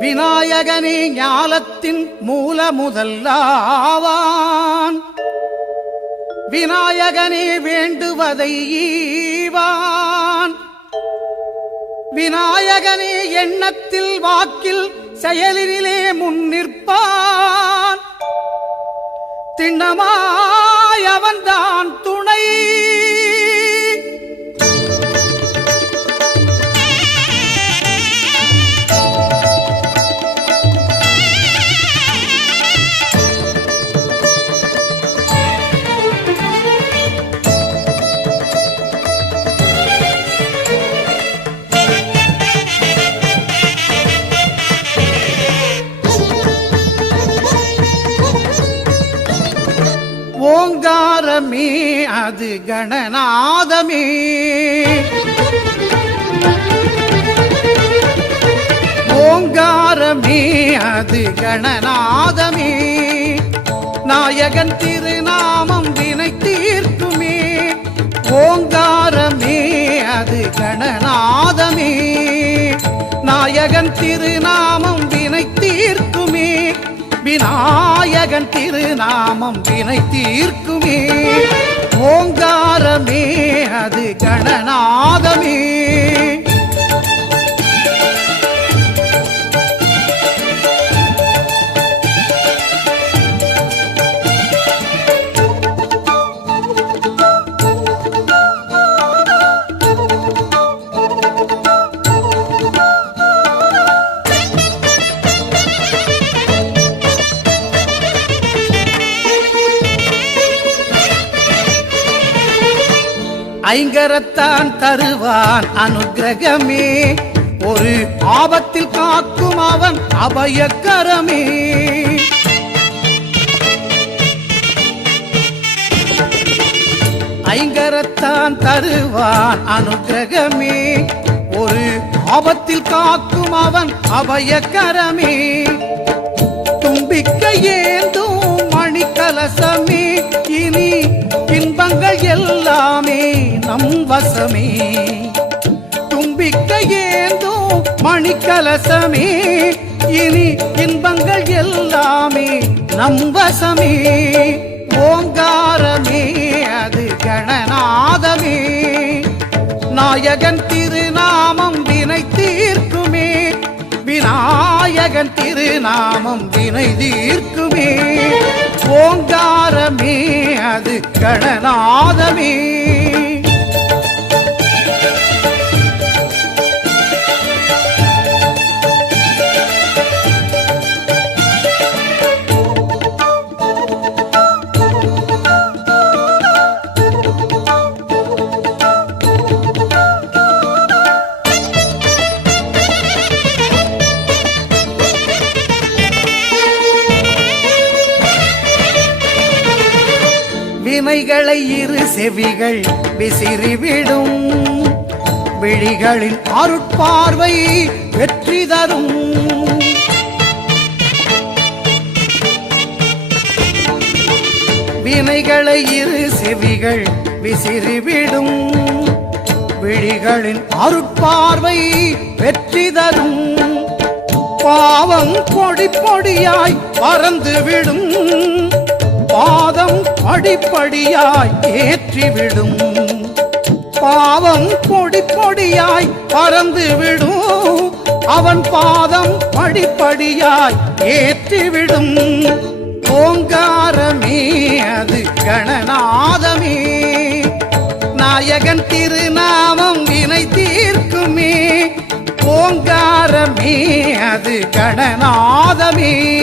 விநாயகனே ஞாலத்தின் மூல முதல்லாவான் விநாயகனே வேண்டுவதை ஈவான். விநாயகனே எண்ணத்தில் வாக்கில் செயலினிலே முன்னிற்பான் திண்ணமாய் அவன்தான் துணை. ஓங்காரமே அது கணநாதமே. ஓங்காரமே அது கணநாதமே. நாயகன் திருநாமம் வினை தீர்க்குமே ஓங்காரமே அது கணநாதமே. நாயகன் திருநாமம் வினை தீர்க்குமே வினா விநாயகன் திருநாமம் வினை தீர்க்குமே. ஓங்காரமே அது கணநாத ஐங்கரத்தான் தருவான் அனுகிரகமே. ஒரு ஆபத்தில் காக்கும் அவன் அபயக்கரமே. ஐங்கரத்தான் தருவான் அனுகிரகமே. ஒரு ஆபத்தில் காக்கும் அவன் அபயக்கரமே. கலசமே வசமே தும்பிக்கை ஏந்தும் மணிக்கலசமே. இனி இன்பங்கள் எல்லாமே நம் வசமே. ஓங்காரமே அது கணநாதமே. நாயகன் திருநாமம் வினை தீர்க்குமே. விநாயகன் திருநாமம் வினை தீர்க்குமே. ஓங்காரமே அது கணநாதமே. வினைகளை இரு செவிகள் விசிறிவிடும். விழிகளின் அருட்பார்வை வெற்றி தரும். வினைகளை இரு செவிகள் விசிறிவிடும். விழிகளின் அருட்பார்வை வெற்றி தரும். பாவம் பொடி பொடியாய் பறந்துவிடும். பாதம் படிப்படியாய் ஏற்றிவிடும். பாவம் பொடி பொடியாய் பறந்துவிடும். அவன் பாதம் படிப்படியாய் ஏற்றிவிடும். ஓங்காரமே அது கணநாதமே. நாயகன் திருநாமம் வினை தீர்க்குமே. ஓங்காரமே அது கணநாதமே.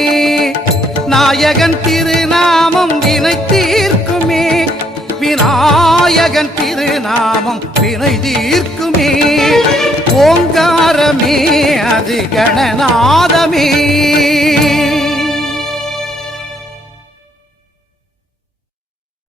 விநாயகன் திருநாமம் வினை தீர்க்குமே. விநாயகன் திருநாமம் வினை தீர்க்குமே. ஓங்காரமே அது கணநாதமே.